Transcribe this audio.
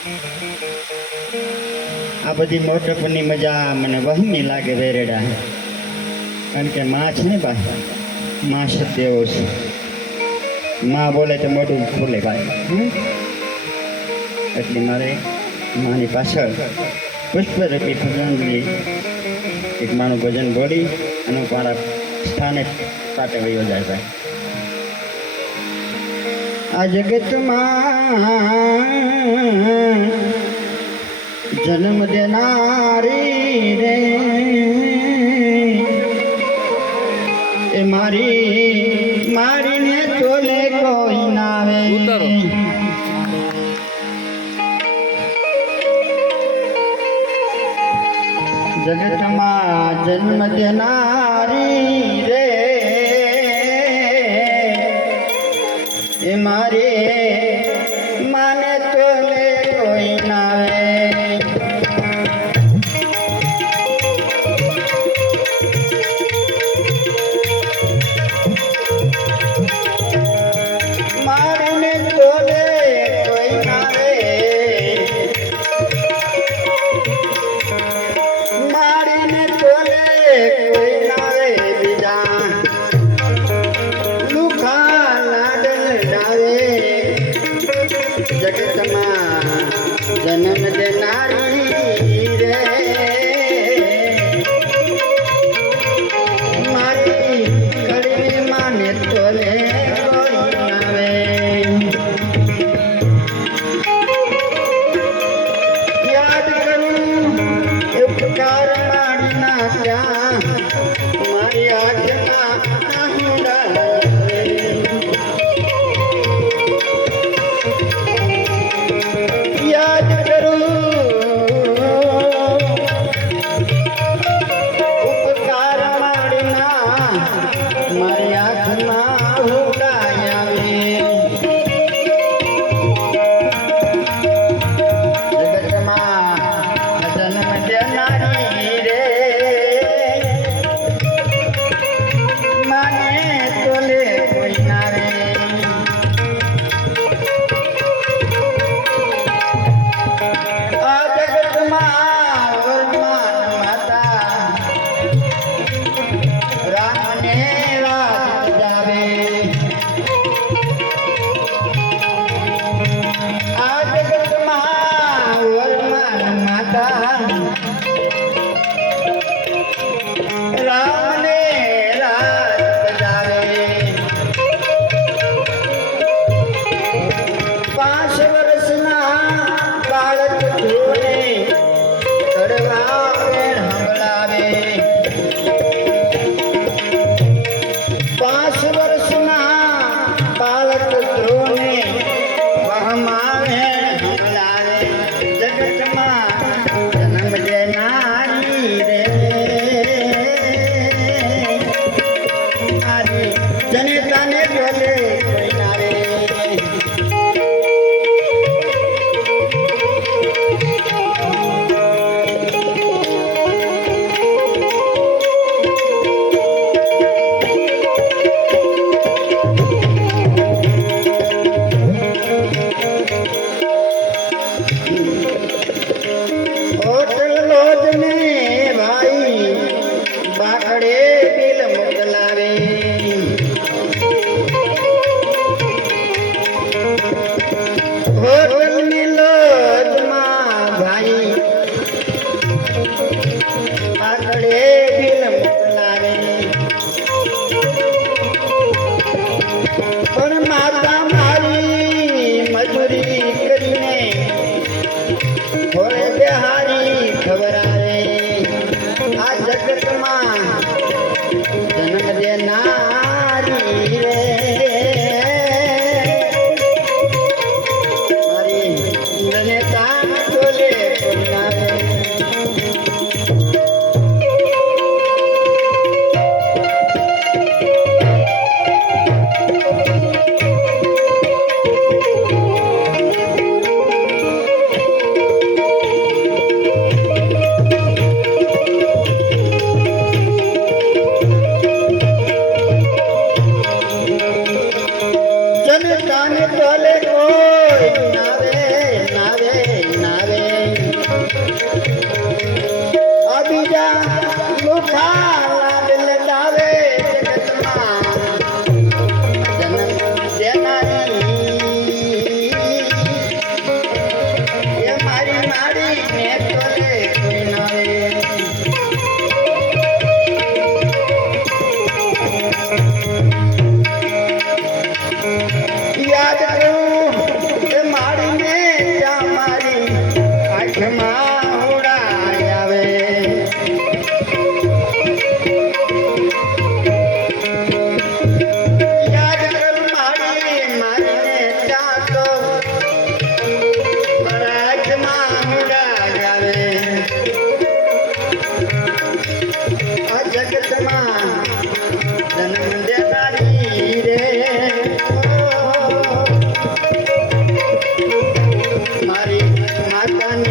આ બધી મોટપની મજા મને વહમી લાગે વેરેડા, કારણ કે માં છે ને ભાઈ, માં શબ્દ એવો છે, માં બોલે તો મોઢું ખુલે ભાઈ. એટલે મારે માની પાછળ પુષ્પરૂપી ભજનાંજલિ એક માનું ભજન બોલી અને મારા સ્થાને પાટે વયો જાય ભાઈ. આ જગતમાં જન્મ દેનારી રે એ મારીને તોલે કોઈ નાવે. જગતમાં જન્મ દેનારી રે એ માને તોલે કોઈ નાવે. જન્મ દેનારી રે મારી કડવી માને તોલે કોઈ નાવે. યાદ કરું ઉપકાર માડીના ત્યાં મારી આંખમાં આહુડા. મારી આંખમાં ઉડાયા જગતમાં જન્મ દેનારી રે માને તોલે કોઈ ના રે. આ જગતમાં વર્તમાન માતા રામને રાત બજાવે. 5 વર્ષના બાળક જોડે કડવા પેર સંભળાવે. 5 વર્ષના બાળક ધ્રોને વહમાવે સંભળાવે. જગતમાં જન્મ દેનારી રે જનેતાને બોલે કોઈ ના રે. હોટલ લોજ ને ભાઈ બાકડે બિલ મોકલાવે. હોટલ ની લોજમાં ભાઈ બાકડે બિલ મોકલાવે. પણ માતા મારી મજૂરી કરીને આંખમાં હોડા આવે યાદ કરું મારી મારીને ચાતો મારા આંખમાં હોડા આવે આ જગતમાં જન્મ દેનારી રે મારી માતાની